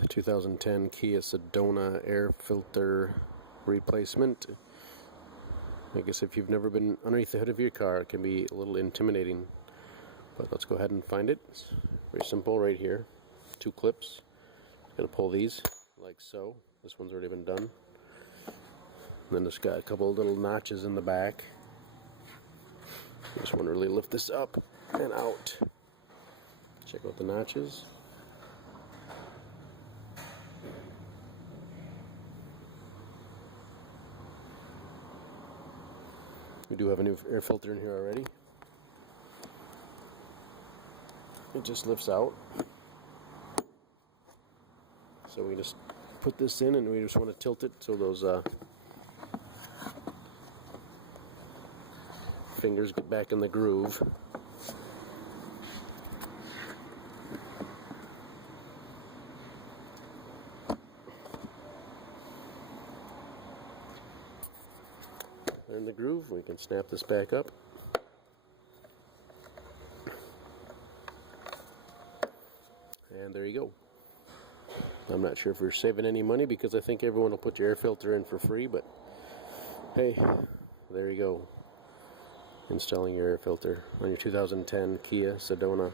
The 2010 Kia Sedona air filter replacement. I guess if you've never been underneath the hood of your car, it can be a little intimidating. But let's go ahead and find it. It's very simple right here. 2 clips. Gotta pull these like so. This one's already been done. And then it's got a couple little notches in the back. Just want to really lift this up and out. Check out the notches. We do have a new air filter in here already. It just lifts out. So we just put this in and we just want to tilt it so those fingers get back in the groove. They're in the groove. We can snap this back up. And there you go. I'm not sure if you're saving any money because I think everyone will put your air filter in for free, but hey, there you go. Installing your air filter on your 2010 Kia Sedona.